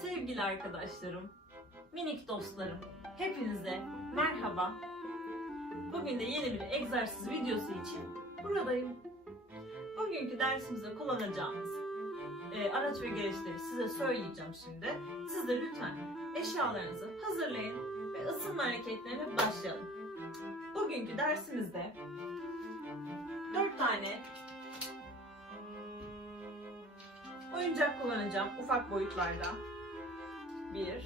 Sevgili arkadaşlarım, minik dostlarım, hepinize merhaba. Bugün de yeni bir egzersiz videosu için buradayım. Bugünkü dersimizde kullanacağımız e, araç ve gereçleri size söyleyeceğim şimdi. Siz de lütfen eşyalarınızı hazırlayın ve ısınma hareketlerine başlayalım. Bugünkü dersimizde 4 tane oyuncak kullanacağım ufak boyutlarda. 1 2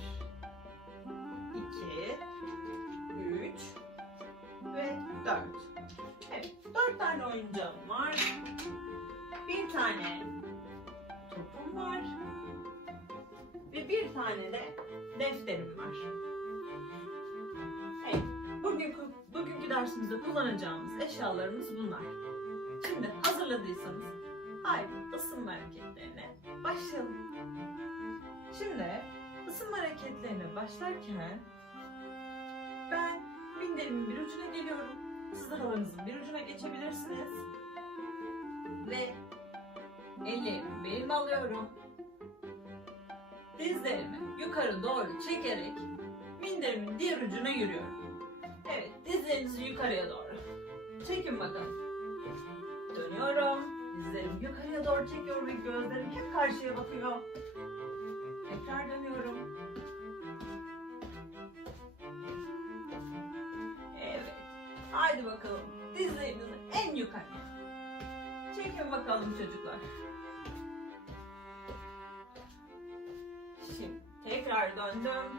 3 ve 4. Evet, 4 tane oyuncağım var. Bir tane topum var. Ve bir tane de defterim var. Evet, bugünkü, bugünkü dersimizde kullanacağımız eşyalarımız bunlar. Şimdi hazırladıysanız haydi ısınma hareketlerine başlayalım. Şimdi ısınma hareketlerine başlarken ben minderimin bir ucuna geliyorum. Siz de havanızın bir ucuna geçebilirsiniz. Ve ellerimi belime alıyorum. Dizlerimi yukarı doğru çekerek minderimin diğer ucuna yürüyorum. Evet, dizlerinizi yukarıya doğru. Çekin bakalım. Dönüyorum. Dizlerimi yukarıya doğru çekiyorum ve gözlerim hep karşıya bakıyor. Tekrar dönüyorum. Evet. Haydi bakalım. Dizlerinizi en yukarıya. Çekin bakalım çocuklar. Şimdi tekrar döndüm.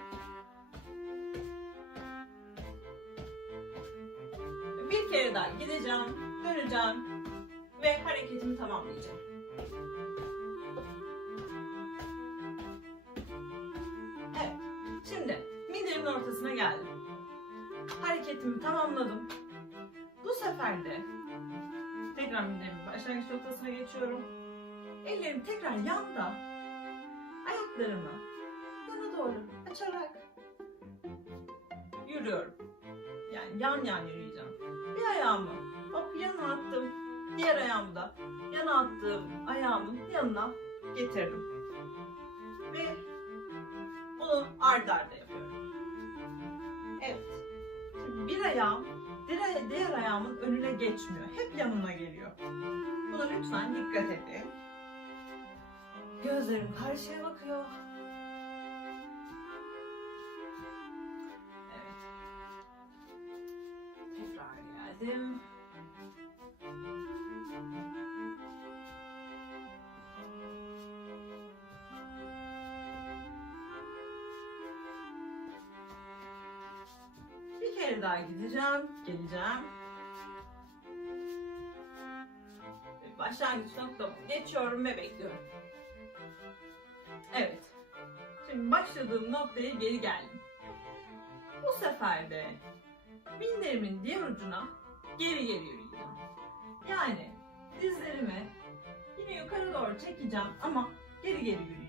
Bir kere daha gideceğim, döneceğim ve hareketimi tamamlayacağım. Evet, şimdi miderimin ortasına geldim. Hareketimi tamamladım. Bu sefer de tekrar miderimin başlangıç noktasına geçiyorum. Ellerim tekrar yanda, ayaklarımı yana doğru açarak yürüyorum. Yani yan yan yürüyeceğim. Bir ayağımı hop yana attım. Diğer ayağımı da yana attığım ayağımın yanına getirdim. Ve bunu ard arda yapıyorum. Evet. Şimdi bir ayağım diğer, diğer ayağımın önüne geçmiyor. Hep yanına geliyor. Buna lütfen dikkat edin. Gözlerim karşıya bakıyor. Evet. Tekrar geldim. Kere daha gideceğim, geleceğim. Başlangıç noktamı geçiyorum ve bekliyorum. Evet. Şimdi başladığım noktaya geri geldim. Bu sefer de minderimin diğer ucuna geri geri yürüyeceğim. Yani dizlerimi yine yukarı doğru çekeceğim ama geri geri yürüyeceğim.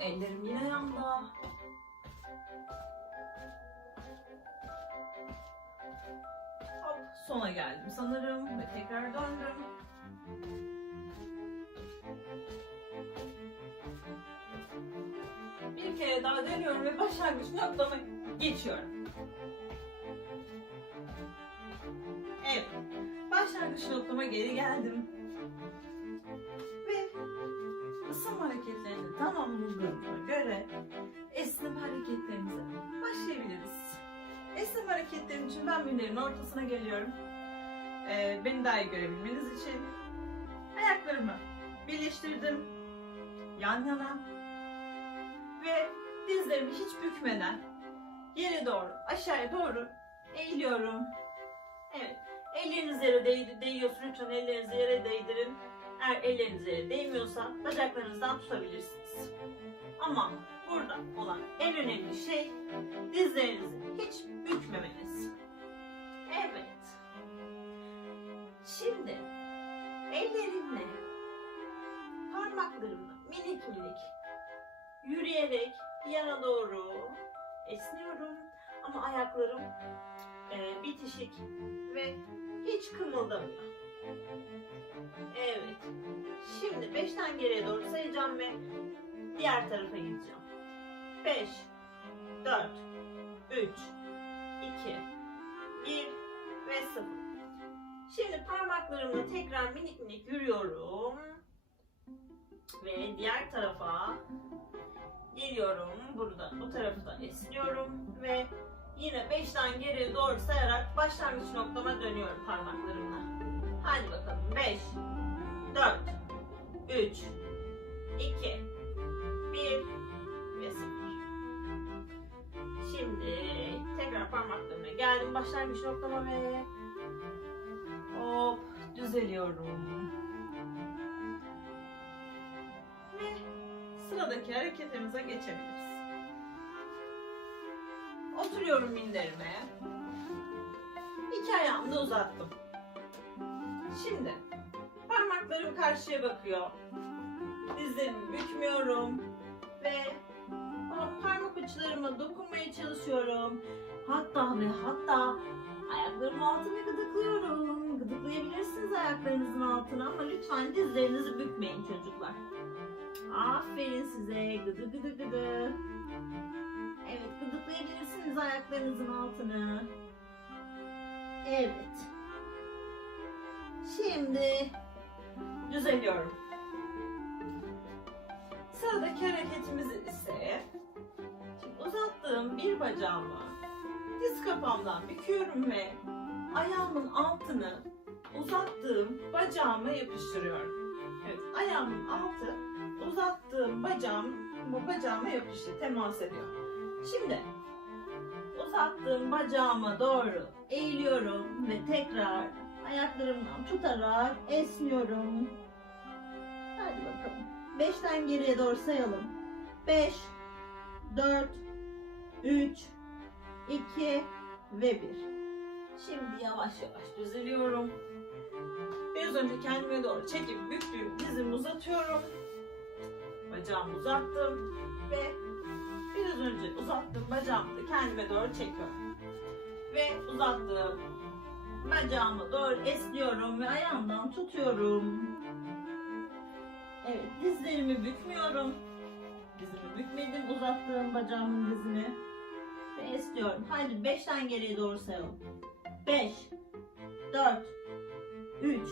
Ellerim yine yanda. Hop sona geldim sanırım ve tekrar döndüm. Bir kere daha dönüyorum ve başlangıç noktama geçiyorum. Evet. Başlangıç noktama geri geldim. Hareketlerini tamamladığıma göre esneme hareketlerimize başlayabiliriz. Esneme hareketlerim için ben minderin ortasına geliyorum. Ee, beni daha iyi görebilmeniz için ayaklarımı birleştirdim. Yan yana. Ve dizlerimi hiç bükmeden yere doğru, aşağıya doğru eğiliyorum. Evet. Elleriniz yere değdi, değiyorsa lütfen ellerinizi yere değdirin. Eğer elleriniz yere değmiyorsa bacaklarınızdan tutabilirsiniz. Ama burada olan en önemli şey dizlerinizi hiç bükmemeniz. Evet. Şimdi ellerimle parmaklarımla minik minik yürüyerek yana doğru esniyorum. Ama ayaklarım e, bitişik ve Hiç kımıldamıyor. Evet. Şimdi 5'ten geriye doğru sayacağım ve diğer tarafa gideceğim. 5 4 3 2 1 ve 0. Şimdi parmaklarımla tekrar minik minik yürüyorum. Ve diğer tarafa geliyorum. Burada bu tarafı da esniyorum ve yine 5'ten geriye doğru sayarak başlangıç noktama dönüyorum parmaklarımla. Hadi bakalım. 5 4 3 2 1 ve 0. Şimdi tekrar parmaklarımla geldim başlangıç noktama ve hop düzeliyorum. Ve sıradaki hareketimize geçebiliriz. Oturuyorum minderime. İki ayağımı da uzattım. Şimdi parmaklarım karşıya bakıyor. Dizlerimi bükmüyorum ve parmak uçlarıma dokunmaya çalışıyorum. Hatta ve hatta ayaklarımın altını gıdıklıyorum. Gıdıklayabilirsiniz ayaklarınızın altına ama lütfen dizlerinizi bükmeyin çocuklar. Aferin size. Gıdı gıdı gıdı. Evet gıdıklayabilirsiniz ayaklarınızın altını. Evet. Şimdi düzeliyorum. Sıradaki hareketimiz ise şimdi uzattığım bir bacağımı diz kapağımdan büküyorum ve ayağımın altını uzattığım bacağıma yapıştırıyorum. Evet, ayağımın altı uzattığım bacağım bu bacağıma yapıştı, temas ediyor. Şimdi uzattığım bacağıma doğru eğiliyorum ve tekrar ayaklarımdan tutarak esniyorum. Hadi bakalım. Beşten geriye doğru sayalım. Beş, dört, üç, iki ve bir. Şimdi yavaş yavaş düzeliyorum. Biraz önce kendime doğru çekip büktüğüm dizimi uzatıyorum. Bacağımı uzattım ve biraz önce uzattığım bacağımı da kendime doğru çekiyorum. Ve uzattığım bacağımı doğru esniyorum ve ayağımdan tutuyorum. Evet, dizlerimi bükmüyorum. Dizimi bükmedim, uzattığım bacağımın dizini. Ve esniyorum. Haydi beşten geriye doğru sayalım. Beş, dört, üç,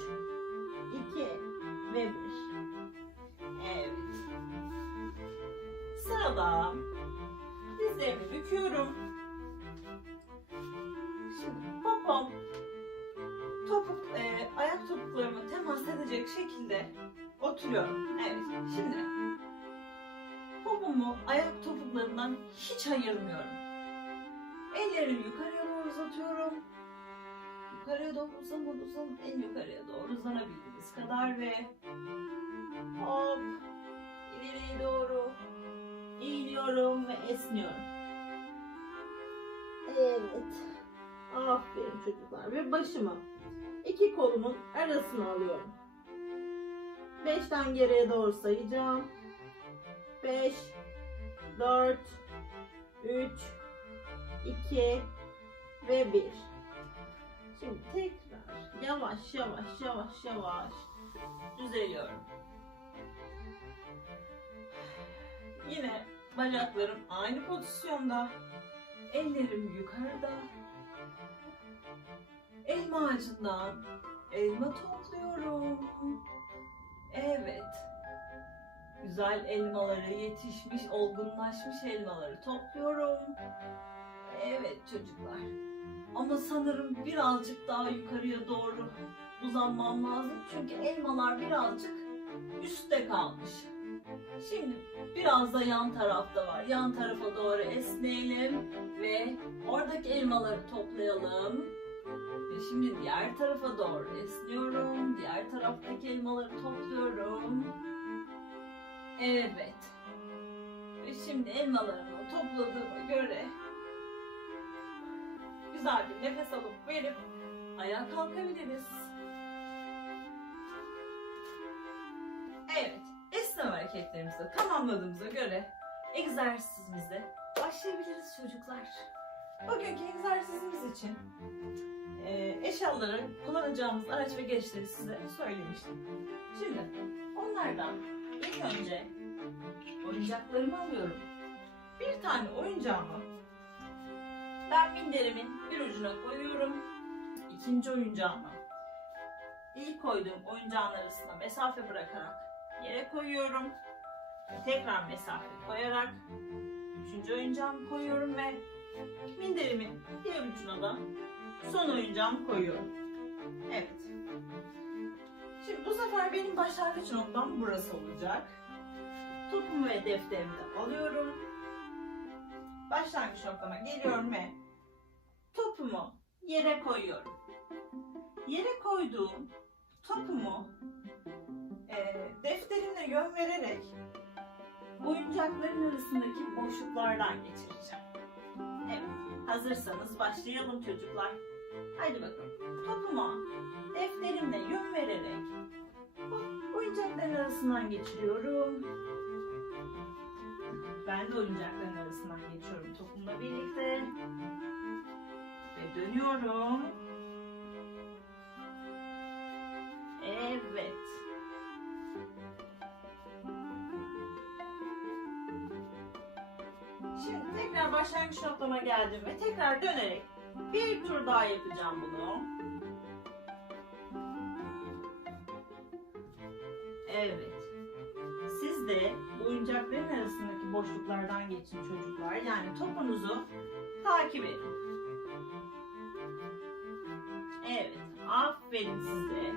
iki ve bir. Evet. Sırada dizlerimi büküyorum. Şimdi popom topuk, e, ayak topuklarıma temas edecek şekilde oturuyorum. Evet, şimdi popomu ayak topuklarından hiç ayırmıyorum. Ellerimi yukarıya doğru uzatıyorum. Yukarıya doğru uzanın uzanın en yukarıya doğru uzanabildiğiniz kadar ve hop ileriye doğru eğiliyorum ve esniyorum. Evet. Aferin çocuklar. Ve başımı iki kolumun arasına alıyorum. Beşten geriye doğru sayacağım. Beş, dört, üç, iki ve bir. Şimdi tekrar yavaş yavaş yavaş yavaş düzeliyorum. Yine bacaklarım aynı pozisyonda. Ellerim yukarıda. Elma ağacından elma topluyorum. Evet. Güzel elmaları yetişmiş, olgunlaşmış elmaları topluyorum. Evet çocuklar. Ama sanırım birazcık daha yukarıya doğru uzanmam lazım. Çünkü elmalar birazcık üstte kalmış. Şimdi biraz da yan tarafta var. Yan tarafa doğru esneyelim ve oradaki elmaları toplayalım. Ve şimdi diğer tarafa doğru esniyorum. Diğer taraftaki elmaları topluyorum. Evet. Ve şimdi elmalarımı topladığıma göre güzel bir nefes alıp verip ayağa kalkabiliriz. Evet, esneme hareketlerimizi tamamladığımıza göre egzersizimize başlayabiliriz çocuklar. Bugünkü egzersizimiz için e, eşyaları, kullanacağımız araç ve gereçleri size söylemiştim. Şimdi onlardan ilk önce oyuncaklarımı alıyorum. Bir tane oyuncağımı ben minderimin bir ucuna koyuyorum. İkinci oyuncağımı ilk koyduğum oyuncağın arasına mesafe bırakarak yere koyuyorum. Tekrar mesafe koyarak üçüncü oyuncağımı koyuyorum ve minderimin diğer ucuna da son oyuncağımı koyuyorum. Evet. Şimdi bu sefer benim başlangıç noktam burası olacak. Topumu ve defterimi de alıyorum. Başlangıç noktama geliyorum ve topumu yere koyuyorum. Yere koyduğum topumu e, defterimle yön vererek oyuncakların arasındaki boşluklardan geçireceğim. Evet, hazırsanız başlayalım çocuklar. Haydi bakalım. Topuma defterimle yön vererek oyuncakların arasından geçiriyorum. Ben de oyuncakların arasından geçiyorum topumla birlikte. Ve dönüyorum. Evet. Şimdi tekrar başlangıç noktama geldim ve tekrar dönerek bir tur daha yapacağım bunu. Evet. Siz de oyuncakların arasındaki boşluklardan geçin çocuklar. Yani topunuzu takip edin. Evet. Aferin size.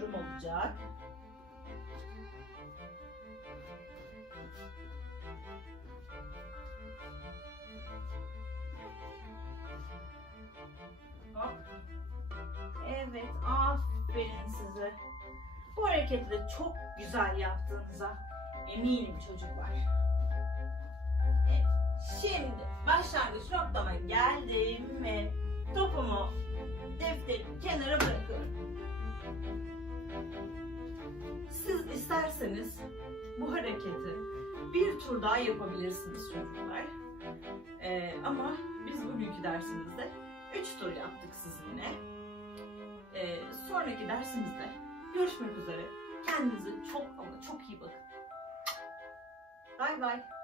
Turum olacak. Hop. Evet, aferin size. Bu hareketi de çok güzel yaptığınıza eminim çocuklar. Evet, şimdi başlangıç noktama geldim ve topumu defteri kenara bırakıyorum. İsterseniz bu hareketi bir tur daha yapabilirsiniz çocuklar. Ee, ama biz bugünkü dersimizde 3 tur yaptık sizinle. Ee, sonraki dersimizde görüşmek üzere. Kendinize çok ama çok iyi bakın. Bay bay.